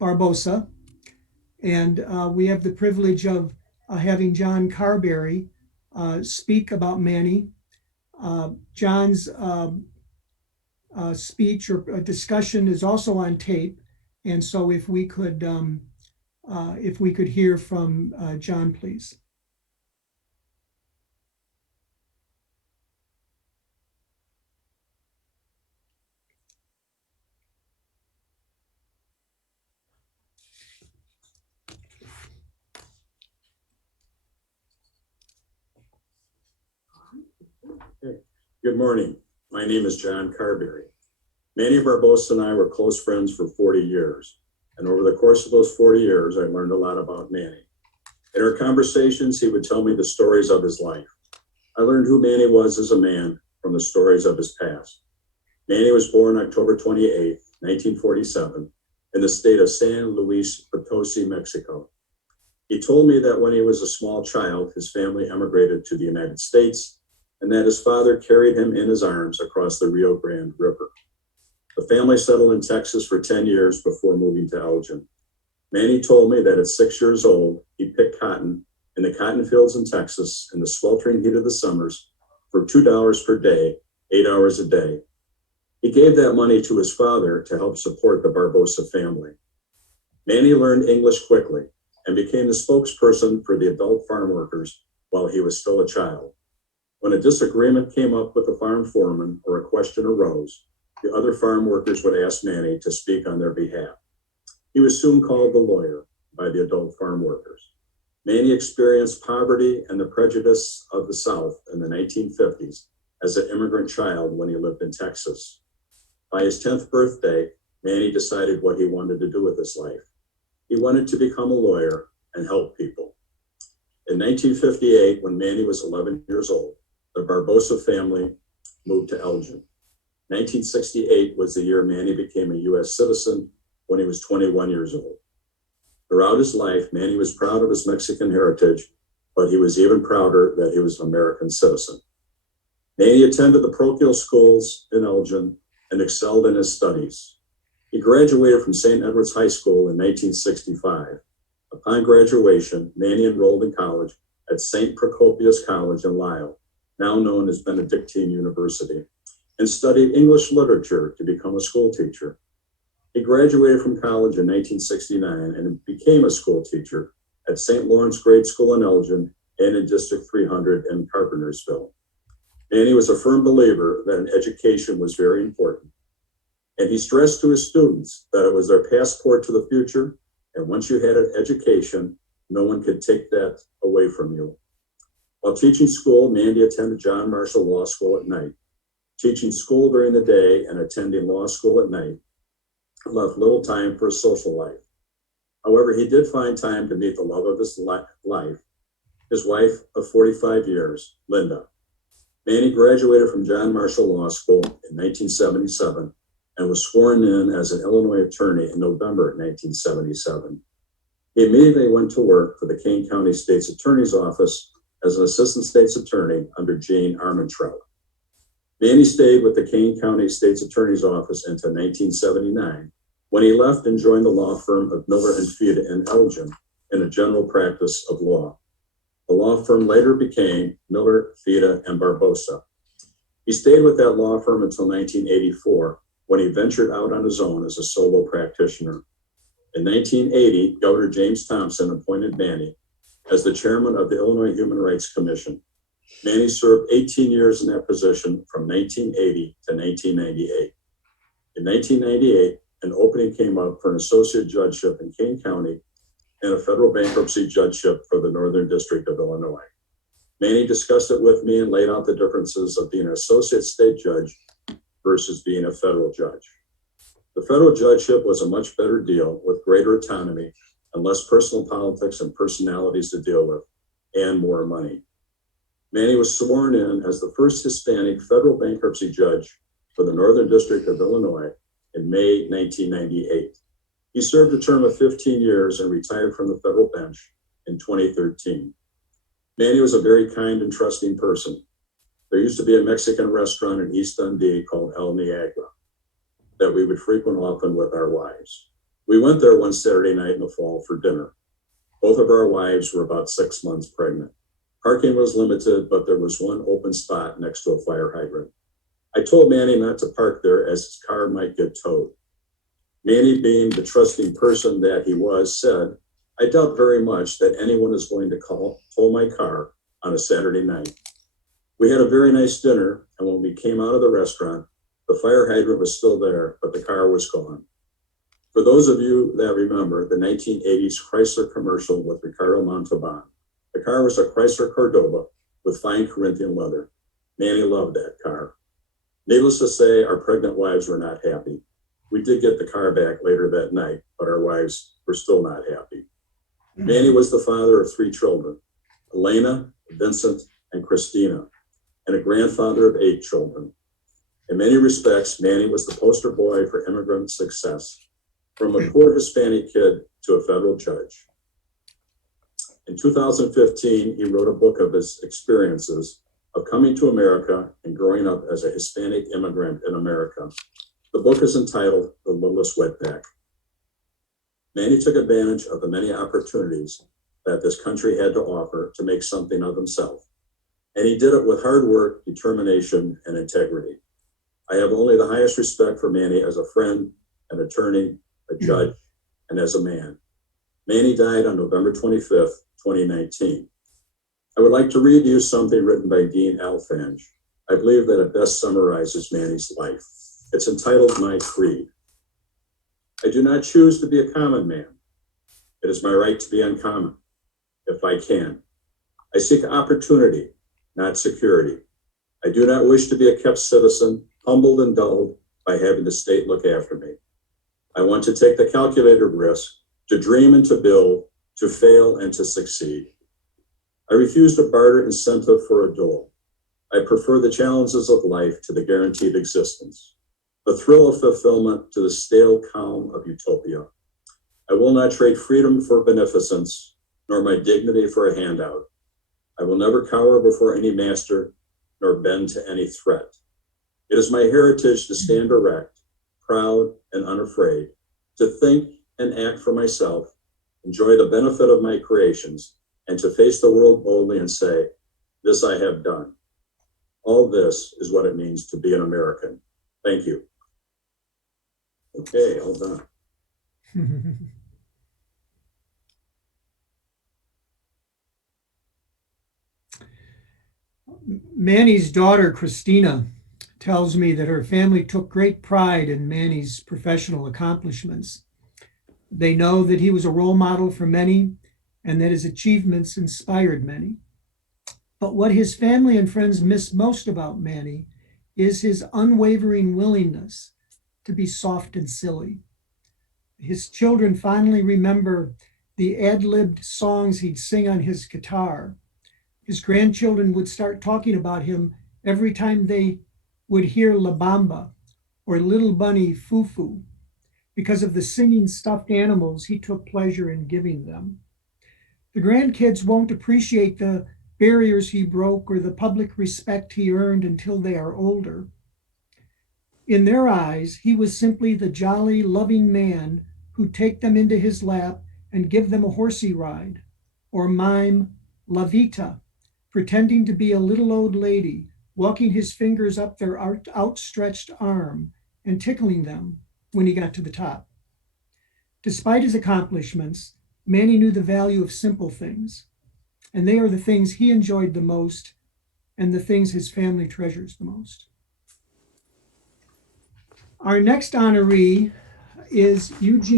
Barbosa. And we have the privilege of having John Carberry speak about Manny. John's speech or discussion is also on tape. And so if we could hear from John, please. Good morning. My name is John Carberry. Manny Barbosa and I were close friends for 40 years. And over the course of those 40 years, I learned a lot about Manny. In our conversations, he would tell me the stories of his life. I learned who Manny was as a man from the stories of his past. Manny was born October 28, 1947, in the state of San Luis Potosi, Mexico. He told me that when he was a small child, his family emigrated to the United States and that his father carried him in his arms across the Rio Grande River. The family settled in Texas for 10 years before moving to Elgin. Manny told me that at 6 years old, he picked cotton in the cotton fields in Texas in the sweltering heat of the summers for $2 per day, 8 hours a day. He gave that money to his father to help support the Barbosa family. Manny learned English quickly and became the spokesperson for the adult farm workers while he was still a child. When a disagreement came up with the farm foreman or a question arose, the other farm workers would ask Manny to speak on their behalf. He was soon called the lawyer by the adult farm workers. Manny experienced poverty and the prejudice of the South in the 1950s as an immigrant child when he lived in Texas. By his 10th birthday, Manny decided what he wanted to do with his life. He wanted to become a lawyer and help people. In 1958, when Manny was 11 years old, the Barbosa family moved to Elgin. 1968 was the year Manny became a U.S. citizen when he was 21 years old. Throughout his life, Manny was proud of his Mexican heritage, but he was even prouder that he was an American citizen. Manny attended the parochial schools in Elgin and excelled in his studies. He graduated from St. Edward's High School in 1965. Upon graduation, Manny enrolled in college at St. Procopius College in Lisle, now known as Benedictine University, and studied English literature to become a school teacher. He graduated from college in 1969 and became a school teacher at St. Lawrence Grade School in Elgin and in District 300 in Carpentersville. Manny was a firm believer that an education was very important, and he stressed to his students that it was their passport to the future, and once you had an education, no one could take that away from you. While teaching school, Manny attended John Marshall Law School at night. Teaching school during the day and attending law school at night left little time for a social life. However, he did find time to meet the love of his life, his wife of 45 years, Linda. Manny graduated from John Marshall Law School in 1977 and was sworn in as an Illinois attorney in November 1977. He immediately went to work for the Kane County State's Attorney's Office as an assistant state's attorney under Jane Armentrout. Manny stayed with the Kane County State's Attorney's Office until 1979, when he left and joined the law firm of Miller and Fida in Elgin in a general practice of law. The law firm later became Miller, Fida, and Barbosa. He stayed with that law firm until 1984, when he ventured out on his own as a solo practitioner. In 1980, Governor James Thompson appointed Manny as the chairman of the Illinois Human Rights Commission. Manny served 18 years in that position from 1980 to 1998. In 1998, an opening came up for an associate judgeship in Kane County and a federal bankruptcy judgeship for the Northern District of Illinois. Manny discussed it with me and laid out the differences of being an associate state judge versus being a federal judge. The federal judgeship was a much better deal with greater autonomy and less personal politics and personalities to deal with, and more money. Manny was sworn in as the first Hispanic federal bankruptcy judge for the Northern District of Illinois in May 1998. He served a term of 15 years and retired from the federal bench in 2013. Manny was a very kind and trusting person. There used to be a Mexican restaurant in East Dundee called El Niagara that we would frequent often with our wives. We went there one Saturday night in the fall for dinner. Both of our wives were about 6 months pregnant. Parking was limited, but there was one open spot next to a fire hydrant. I told Manny not to park there as his car might get towed. Manny, being the trusting person that he was, said, "I doubt very much that anyone is going to tow my car on a Saturday night." We had a very nice dinner, and when we came out of the restaurant, the fire hydrant was still there, but the car was gone. For those of you that remember the 1980s Chrysler commercial with Ricardo Montalban, the car was a Chrysler Cordoba with fine Corinthian leather. Manny loved that car. Needless to say, our pregnant wives were not happy. We did get the car back later that night, but our wives were still not happy. Manny was the father of 3 children, Elena, Vincent, and Christina, and a grandfather of 8 children. In many respects, Manny was the poster boy for immigrant success, from a poor Hispanic kid to a federal judge. In 2015, he wrote a book of his experiences of coming to America and growing up as a Hispanic immigrant in America. The book is entitled The Littlest Wetback. Manny took advantage of the many opportunities that this country had to offer to make something of himself. And he did it with hard work, determination, and integrity. I have only the highest respect for Manny as a friend, an attorney, a judge, and as a man. Manny died on November 25th, 2019. I would like to read you something written by Dean Alfange. I believe that it best summarizes Manny's life. It's entitled My Creed. I do not choose to be a common man. It is my right to be uncommon, if I can. I seek opportunity, not security. I do not wish to be a kept citizen, humbled and dulled by having the state look after me. I want to take the calculated risk, to dream and to build, to fail and to succeed. I refuse to barter incentive for a dole. I prefer the challenges of life to the guaranteed existence, the thrill of fulfillment to the stale calm of utopia. I will not trade freedom for beneficence, nor my dignity for a handout. I will never cower before any master, nor bend to any threat. It is my heritage to stand erect, proud and unafraid, to think and act for myself, enjoy the benefit of my creations, and to face the world boldly and say, "This I have done." All this is what it means to be an American. Thank you. Okay, all done. Manny's daughter, Christina, tells me that her family took great pride in Manny's professional accomplishments. They know that he was a role model for many and that his achievements inspired many. But what his family and friends miss most about Manny is his unwavering willingness to be soft and silly. His children fondly remember the ad-libbed songs he'd sing on his guitar. His grandchildren would start talking about him every time they would hear La Bamba or Little Bunny Foo-Foo because of the singing stuffed animals he took pleasure in giving them. The grandkids won't appreciate the barriers he broke or the public respect he earned until they are older. In their eyes, he was simply the jolly, loving man who'd take them into his lap and give them a horsey ride, or mime La Vita, pretending to be a little old lady, walking his fingers up their outstretched arm and tickling them when he got to the top. Despite his accomplishments, Manny knew the value of simple things, and they are the things he enjoyed the most and the things his family treasures the most. Our next honoree is Eugene